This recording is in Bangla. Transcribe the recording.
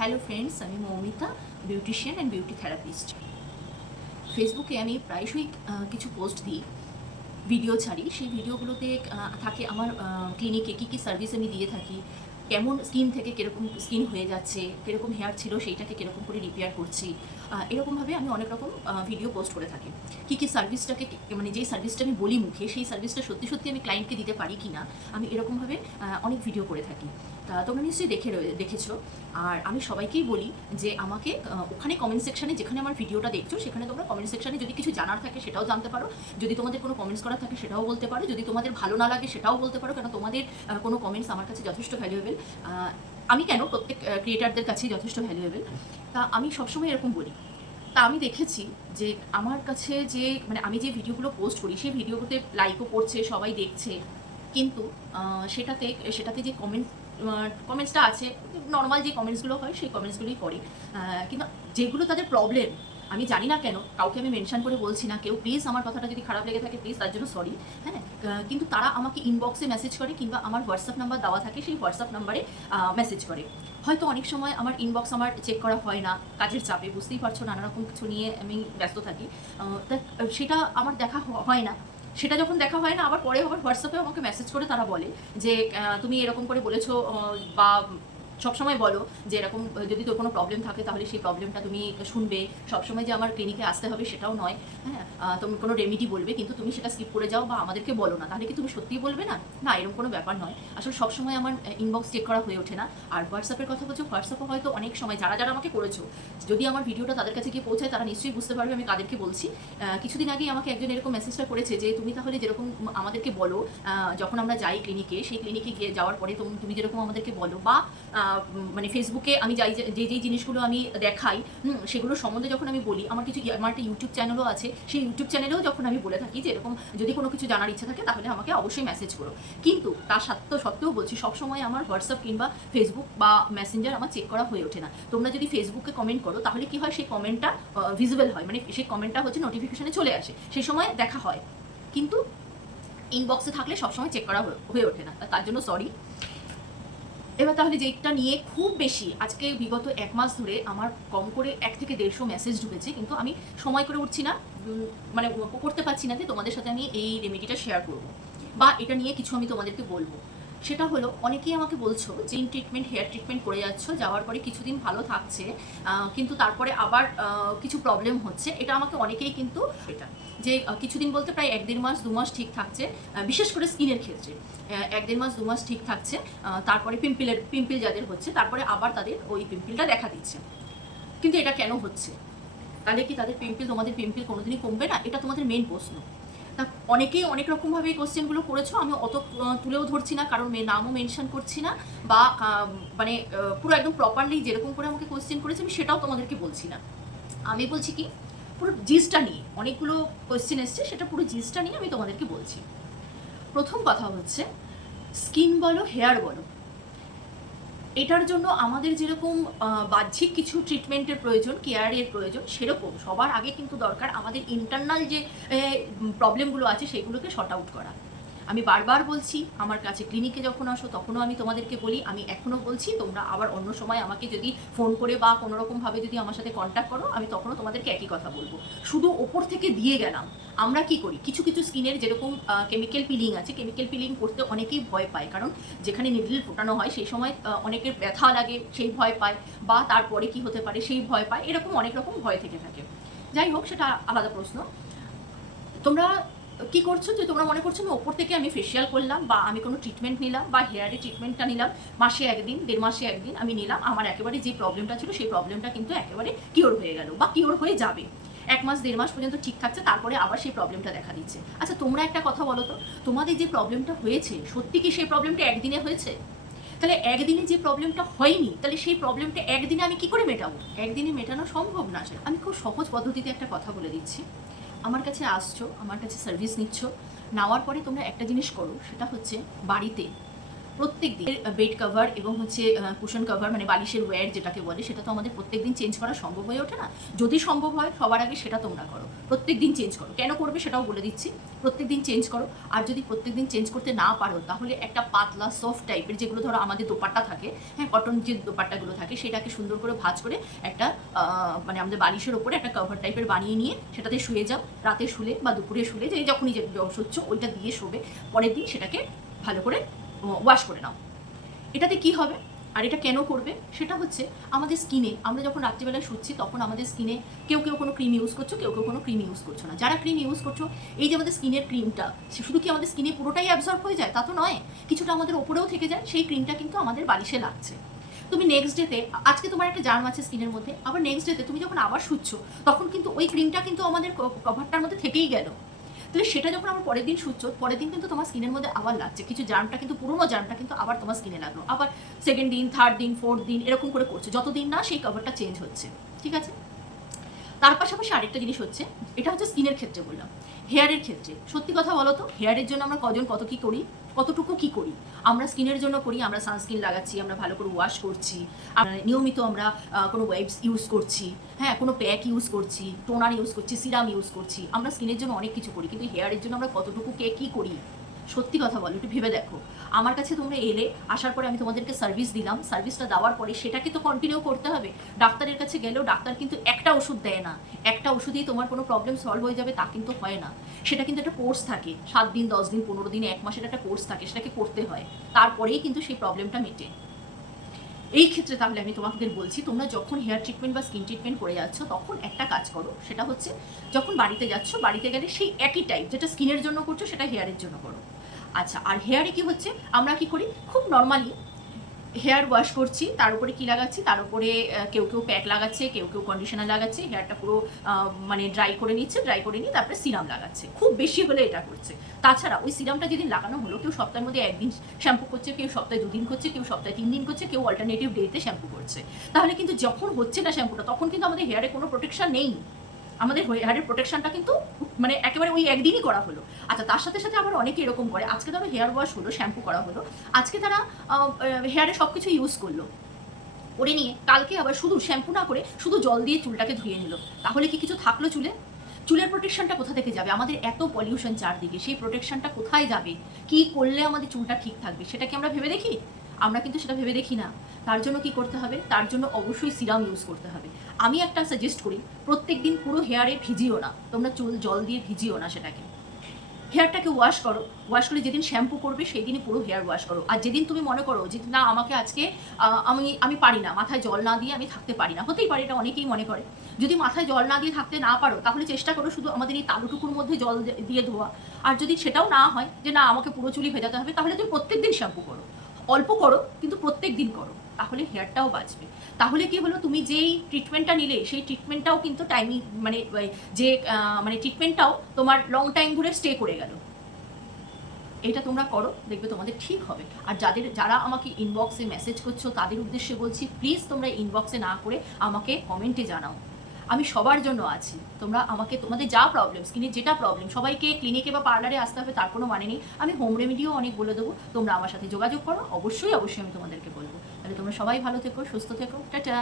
হ্যালো ফ্রেন্ডস, আমি Moumita, beautician and beauty therapist. ফেসবুকে আমি প্রায়শই কিছু পোস্ট দিই, ভিডিও ছাড়ি। সেই ভিডিওগুলোতে থাকে আমার ক্লিনিকে কী কী সার্ভিস আমি দিয়ে থাকি, কেমন স্কিন থেকে কীরকম স্কিন হয়ে যাচ্ছে, কীরকম হেয়ার ছিল সেইটাকে কীরকম করে রিপেয়ার করছি। এরকমভাবে আমি অনেক রকম ভিডিও পোস্ট করে থাকি। কী কী সার্ভিসটাকে মানে যেই সার্ভিসটা আমি বলি মুখে, সেই সার্ভিসটা সত্যি সত্যি আমি ক্লায়েন্টকে দিতে পারি কি না, আমি এরকমভাবে অনেক ভিডিও করে থাকি। তা তোমরা নিশ্চয়ই দেখেছো। আর আমি সবাইকেই বলি যে আমাকে ওখানে কমেন্ট সেকশানে, যেখানে আমার ভিডিওটা দেখছো সেখানে তোমরা কমেন্ট সেকশানে যদি কিছু জানার থাকে সেটাও জানতে পারো, যদি তোমাদের কোনো কমেন্টস করার থাকে সেটাও বলতে পারো, যদি তোমাদের ভালো না লাগে সেটাও বলতে পারো, কেন তোমাদের কোনো কমেন্টস আমার কাছে যথেষ্ট ভ্যালুয়েবল। আমি কেন, প্রত্যেক ক্রিয়েটারদের কাছেই যথেষ্ট ভ্যালুয়েবল। তা আমি সবসময় এরকম বলি। তা আমি দেখেছি যে আমার কাছে যে মানে আমি যে ভিডিওগুলো পোস্ট করি সেই ভিডিওগুলোতে লাইকও পড়ছে, সবাই দেখছে, কিন্তু সেটাতে যে কমেন্টসটা আছে, নর্মাল যে কমেন্টসগুলো হয় সেই কমেন্টসগুলোই করে। কিন্তু যেগুলো তাদের প্রবলেম, আমি জানি না কেন, কাউকে আমি মেনশন করে বলছি না, কেউ প্লিজ আমার কথাটা যদি খারাপ লেগে থাকে প্লিজ তার জন্য সরি। হ্যাঁ, কিন্তু তারা আমাকে ইনবক্সে মেসেজ করে কিংবা আমার হোয়াটসঅ্যাপ নাম্বার দেওয়া থাকে, সেই হোয়াটসঅ্যাপ নাম্বারে মেসেজ করে। হয়তো অনেক সময় আমার ইনবক্স আমার চেক করা হয় না, কাজের চাপে, বুঝতেই পারছো, নানা রকম কিছু নিয়ে আমি ব্যস্ত থাকি। তা সেটা আমার দেখা হয় না। সেটা যখন দেখা হয় না, আবার পরে আবার হোয়াটসঅ্যাপে আমাকে মেসেজ করে তারা বলে যে তুমি এরকম করে বলেছো, বা সবসময় বলো যে এরকম যদি তোর কোনো প্রবলেম থাকে তাহলে সেই প্রবলেমটা তুমি শুনবে, সবসময় যে আমার ক্লিনিকে আসতে হবে সেটাও নয়। হ্যাঁ, তুমি কোনো রেমিডি বলবে কিন্তু তুমি সেটা স্কিপ করে যাও বা আমাদেরকে বলো না, তাহলে কি তুমি সত্যিই বলবে না? না, এরকম কোনো ব্যাপার নয়। আসলে সবসময় আমার ইনবক্স চেক করা হয়ে ওঠে না। আর হোয়াটসঅ্যাপের কথা বলছো, হোয়াটসঅ্যাপে হয়তো অনেক সময় যারা যারা আমাকে করেছো, যদি আমার ভিডিওটা তাদের কাছে গিয়ে পৌঁছায় তারা নিশ্চয়ই বুঝতে পারবে আমি কাদেরকে বলছি। কিছুদিন আগেই আমাকে একজন এরকম মেসেজটা করেছে যে তুমি তাহলে যেরকম আমাদেরকে বলো, যখন আমরা যাই ক্লিনিকে, সেই ক্লিনিকে গিয়ে যাওয়ার পরে তুমি যেরকম আমাদেরকে বলো, বা মানে ফেসবুকে আমি যাই যেই জিনিসগুলো আমি দেখাই, সেগুলো সম্বন্ধে যখন আমি বলি, আমার একটা ইউটিউব চ্যানেলও আছে, সেই ইউটিউব চ্যানেলেও যখন আমি বলে থাকি যে এরকম যদি কোনো কিছু জানার ইচ্ছা থাকে তাহলে আমাকে অবশ্যই মেসেজ করো। কিন্তু তার সত্ত্বেও বলছি, সবসময় আমার হোয়াটসঅ্যাপ কিংবা ফেসবুক বা মেসেঞ্জার আমার চেক করা হয়ে ওঠে না। তোমরা যদি ফেসবুকে কমেন্ট করো তাহলে কি হয়, সেই কমেন্টটা ভিজিবল হয়, মানে সেই কমেন্টটা হচ্ছে নোটিফিকেশনে চলে আসে, সেই সময় দেখা হয়। কিন্তু ইনবক্সে থাকলে সবসময় চেক করা হয়ে ওঠে না, তার জন্য সরি। এবার তাহলে যেটা নিয়ে খুব বেশি আজকে বিগত 1 মাস ধরে আমার কম করে 1 থেকে 150 মেসেজ ঢুকেছে, কিন্তু আমি সময় করে উঠছি না, মানে করতে পারছি না যে তোমাদের সাথে আমি এই রেমেডিটা শেয়ার করব বা এটা নিয়ে কিছু আমি তোমাদেরকে বলবো। সেটা হলো, অনেকেই আমাকে বলছো যে ট্রিটমেন্ট, হেয়ার ট্রিটমেন্ট করে যাচ্ছ, যাওয়ার পরে কিছুদিন ভালো থাকছে, কিন্তু তারপরে আবার কিছু প্রবলেম হচ্ছে। এটা আমাকে অনেকেই কিন্তু এটা যে কিছুদিন বলতে প্রায় 1-1.5 মাস 2 মাস ঠিক থাকছে, বিশেষ করে স্কিনের ক্ষেত্রে 1-1.5 মাস 2 মাস ঠিক থাকছে, তারপরে পিম্পল যাদের হচ্ছে তারপরে আবার তাদের ওই পিম্পলটা দেখা দিচ্ছে। কিন্তু এটা কেন হচ্ছে? তাহলে কি তাদের তোমাদের পিম্পল কোনোদিনই কমবে না? এটা তোমাদের মেন প্রশ্ন। তা অনেকেই অনেক রকমভাবে এই কোশ্চেনগুলো করেছো, আমি অত তুলেও ধরছি না, কারণ নামও মেনশন করছি না, বা মানে পুরো একদম প্রপারলি যেরকম করে আমাকে কোশ্চেন করেছে আমি সেটাও তোমাদেরকে বলছি না। আমি বলছি কি, পুরো জিসটা নিয়ে অনেকগুলো কোয়েশ্চেন এসছে, সেটা পুরো জিসটা নিয়ে আমি তোমাদেরকে বলছি। প্রথম কথা হচ্ছে, স্কিন বলো, হেয়ার বলো, এটার জন্য আমাদের যেরকম বাহ্যিক কিছু ট্রিটমেন্টের প্রয়োজন, কেয়ারের প্রয়োজন, সেরকম সবার আগে কিন্তু দরকার আমাদের ইন্টারনাল যে প্রবলেমগুলো আছে সেগুলোকে শর্ট আউট করা। আমি বারবার বলছি, আমার কাছে ক্লিনিকে যখন আসো তখনও আমি তোমাদেরকে বলি, আমি এখনও বলছি, তোমরা আবার অন্য সময় আমাকে যদি ফোন করে বা কোনোরকমভাবে যদি আমার সাথে কন্ট্যাক্ট করো, আমি তখনও তোমাদেরকে একই কথা বলবো। শুধু ওপর থেকে দিয়ে গেলাম। আমরা কি করি, কিছু কিছু স্কিনের যেরকম কেমিক্যাল পিলিং আছে, কেমিক্যাল পিলিং করতে অনেকেই ভয় পায়, কারণ যেখানে নিডল ফোটানো হয় সেই সময় অনেকের ব্যথা লাগে, সেই ভয় পায়, বা তারপরে কি হতে পারে সেই ভয় পায়, এরকম অনেক রকম ভয় থেকে থাকে। যাই হোক, সেটা আলাদা প্রশ্ন। তোমরা কি করছো, যে তোমরা মনে করছো আমি ওপর থেকে আমি ফেসিয়াল করলাম বা আমি কোনো ট্রিটমেন্ট নিলাম বা হেয়ারে ট্রিটমেন্টটা নিলাম, মাসে 1 দিন 1.5 মাসে 1 দিন আমি নিলাম, আমার একেবারে যে প্রবলেমটা ছিল সেই প্রবলেমটা কিন্তু একেবারে কিওর হয়ে গেল বা কিওর হয়ে যাবে। 1 মাস 1.5 মাস পর্যন্ত ঠিক থাকছে, তারপরে আবার সেই প্রবলেমটা দেখা দিচ্ছে। আচ্ছা, তোমরা একটা কথা বলো তো, তোমাদের যে প্রবলেমটা হয়েছে সত্যি কি সেই প্রবলেমটা একদিনে হয়েছে? তাহলে একদিনে যে প্রবলেমটা হয়নি, তাহলে সেই প্রবলেমটা একদিনে আমি কি করে মেটাবো? একদিনে মেটানো সম্ভব না। আমি খুব সহজ পদ্ধতিতে একটা কথা বলে দিচ্ছি। আমার কাছে আসছো, আমার কাছে সার্ভিস নিচ্ছ, নেওয়ার পরে তোমরা একটা জিনিস করো, সেটা হচ্ছে বাড়িতে প্রত্যেকদিন বেড কভার এবং হচ্ছে কুশন কভার মানে বালিশের ওয়্যার যেটাকে বলে, সেটা তো আমাদের প্রত্যেকদিন চেঞ্জ করা সম্ভব হয়ে ওঠে না। যদি সম্ভব হয় সবার আগে সেটা তোমরা করো, প্রত্যেকদিন চেঞ্জ করো। কেন করবে সেটাও বলে দিচ্ছি, প্রত্যেকদিন চেঞ্জ করো। আর যদি প্রত্যেকদিন চেঞ্জ করতে না পারো, তাহলে একটা পাতলা সফট টাইপের, যেগুলো ধরো আমাদের দোপাট্টা থাকে, হ্যাঁ কটন যে দোপাট্টাগুলো থাকে, সেটাকে সুন্দর করে ভাঁজ করে একটা মানে আমাদের বালিশের ওপরে একটা কভার টাইপের বানিয়ে নিয়ে সেটাতে শুয়ে যাও। রাতে শুলে বা দুপুরে শুলে, যে যখনই যে শুচ্ছ ওইটা দিয়ে শোবে, পরের দিন সেটাকে ভালো করে ওয়াশ করে নাও। এটাতে কি হবে আর এটা কেন করবে সেটা হচ্ছে, আমাদের স্কিনে আমরা যখন রাত্রিবেলায় শুচ্ছি তখন আমাদের স্কিনে কেউ কেউ কোনো ক্রিম ইউজ করছো, কেউ কেউ কোনো ক্রিম ইউজ করছো না। যারা ক্রিম ইউজ করছো, এই যে আমাদের স্কিনের ক্রিমটা, শুধু কি আমাদের স্কিনে পুরোটাই অ্যাবজর্ব হয়ে যায় তা তো নয়, কিছুটা আমাদের ওপরেও থেকে যায়। সেই ক্রিমটা কিন্তু আমাদের বালিশে লাগছে। তুমি নেক্সট ডেতে, আজকে তোমার একটা জার্ম আছে স্কিনের মধ্যে, আবার নেক্সট ডেতে তুমি যখন আবার শুচ্ছ তখন কিন্তু ওই ক্রিমটা কিন্তু আমাদের কভারটার মধ্যে থেকেই গেল। তাহলে সেটা যখন আমার পরের দিন শুচ্ছ, পরের দিন কিন্তু তোমার স্কিনের মধ্যে আবার লাগছে, কিছু জার্মটা কিন্তু, পুরোনো জার্মটা কিন্তু আবার তোমার স্কিনে লাগলো, আবার সেকেন্ড দিন, থার্ড দিন, ফোর্থ দিন এরকম করে করছে, যতদিন না সেই কভারটা চেঞ্জ হচ্ছে। ঠিক আছে, তার পাশাপাশি আরেকটা জিনিস হচ্ছে, এটা হচ্ছে স্কিনের ক্ষেত্রে বললাম। হেয়ারের ক্ষেত্রে সত্যি কথা বলো তো, হেয়ারের জন্য আমরা কজন কত কি করি, কতটুকু কি করি? আমরা স্কিনের জন্য করি, আমরা সানস্ক্রিন লাগাচ্ছি, আমরা ভালো করে ওয়াশ করছি, নিয়মিত আমরা কোনো ওয়েবস ইউজ করছি, হ্যাঁ কোনো প্যাক ইউজ করছি, টোনার ইউজ করছি, সিরাম ইউজ করছি, আমরা স্কিনের জন্য অনেক কিছু করি, কিন্তু হেয়ারের জন্য আমরা কতটুকু কে কী করি? সত্যি কথা বলো, একটু ভেবে দেখো। আমার কাছে তোমরা এলে, আসার পরে আমি তোমাদেরকে সার্ভিস দিলাম, সার্ভিসটা দেওয়ার পরে সেটাকে তো কন্টিনিউ করতে হবে। ডাক্তারের কাছে গেলেও ডাক্তার কিন্তু একটা ওষুধ দেয় না, একটা ওষুধেই তোমার কোনো প্রবলেম সলভ হয়ে যাবে তা কিন্তু হয় না। সেটা কিন্তু একটা কোর্স থাকে, 7 দিন, 10 দিন, 15 দিন, 1 মাসের একটা কোর্স থাকে, সেটাকে করতে হয়, তারপরেই কিন্তু সেই প্রবলেমটা মেটে। এই ক্ষেত্রে তাহলে আমি তোমাদের বলছি, তোমরা যখন হেয়ার ট্রিটমেন্ট বা স্কিন ট্রিটমেন্ট করে যাচ্ছ তখন একটা কাজ করো, সেটা হচ্ছে যখন বাড়িতে যাচ্ছ, বাড়িতে গেলে সেই একই টাইপ যেটা স্কিনের জন্য করছো সেটা হেয়ারের জন্য করো। আচ্ছা, আর হেয়ারে কি হচ্ছে, আমরা কি করি, খুব নর্মালি হেয়ার ওয়াশ করছি, তার উপরে কি লাগাচ্ছি, তার উপরে কেউ কেউ প্যাক লাগাচ্ছে, কেউ কেউ কন্ডিশনার লাগাচ্ছে, হেয়ারটা পুরো মানে ড্রাই করে নিচ্ছে, ড্রাই করে নিয়ে তারপরে সিরাম লাগাচ্ছে, খুব বেশি হলে এটা করছে। তাছাড়া ওই সিরামটা যেদিন লাগানো হলো, কেউ সপ্তাহের মধ্যে 1 দিন শ্যাম্পু করছে, কেউ সপ্তাহে 2 দিন করছে, কেউ সপ্তাহে 3 দিন করছে, কেউ অল্টারনেটিভ ডেতে শ্যাম্পু করছে। তাহলে কিন্তু যখন হচ্ছে না শ্যাম্পুটা, তখন কিন্তু আমাদের হেয়ারে কোনো প্রোটেকশন নেই, আমাদের হেয়ারের প্রোটেকশনটা কিন্তু মানে একেবারে ওই একদিনই করা হলো। আচ্ছা, তার সাথে সাথে আবার অনেকে এরকম করে, আজকে ধরো হেয়ার ওয়াশ হলো, শ্যাম্পু করা হলো, আজকে তারা হেয়ারে সব কিছু ইউজ করলো, করে নিয়ে কালকে আবার শুধু শ্যাম্পু না করে শুধু জল দিয়ে চুলটাকে ধুয়ে নিল, তাহলে কি কিছু থাকলো চুলে? চুলের প্রোটেকশনটা কোথা থেকে যাবে? আমাদের এত পলিউশন চারদিকে, সেই প্রোটেকশনটা কোথায় যাবে? কি করলে আমাদের চুলটা ঠিক থাকবে সেটা কি আমরা ভেবে দেখি? আমরা কিন্তু সেটা ভেবে দেখি না। তার জন্য কি করতে হবে? তার জন্য অবশ্যই সিরাম ইউজ করতে হবে। আমি একটা সাজেস্ট করি, প্রত্যেক দিন পুরো হেয়ারে ভিজিও না, তোমরা চুল জল দিয়ে ভিজিও না, সেটাকে হেয়ারটাকে ওয়াশ করো, ওয়াশ করে যেদিন শ্যাম্পু করবে সেই দিনই পুরো হেয়ার ওয়াশ করো। আর যেদিন তুমি মনে করো যে না আমাকে আজকে আমি পারি না, মাথায় জল না দিয়ে আমি থাকতে পারি না, হতেই পারে, এটা অনেকেই মনে করে, যদি মাথায় জল না দিয়ে থাকতে না পারো, তাহলে চেষ্টা করো শুধু আমাদের এই তালুটুকুর মধ্যে জল দিয়ে ধোয়া। আর যদি সেটাও না হয় যে না আমাকে পুরো চুলি ভেজাতে হবে, তাহলে তুমি প্রত্যেক দিন শ্যাম্পু করো, অল্প করো কিন্তু প্রত্যেক দিন করো, তাহলে হেয়ারটাও বাঁচবে। তাহলে কি হলো, তুমি যেই ট্রিটমেন্টটা নিলে সেই ট্রিটমেন্টটাও কিন্তু টাইমিং মানে যে মানে ট্রিটমেন্টটাও তোমার লং টাইম ধরে স্টে করে গেল। এটা তোমরা করো, দেখবে তোমাদের ঠিক হবে। আর যারা আমাকে ইনবক্সে মেসেজ করছো তাদের উদ্দেশ্যে বলছি, প্লিজ তোমরা ইনবক্সে না করে আমাকে কমেন্টে জানাও, আমি সবার জন্য আছি। তোমরা আমাকে তোমাদের যা প্রবলেম, স্কিনের যেটা প্রবলেম, সবাইকে ক্লিনিকে বা পার্লারে আসতে হবে তার কোনো মানে নেই, আমি হোম রেমেডিও অনেক বলে দেবো, তোমরা আমার সাথে যোগাযোগ করো, অবশ্যই অবশ্যই আমি তোমাদেরকে বলবো। তাহলে তোমরা সবাই ভালো থেকো, সুস্থ থেকো, টাটা।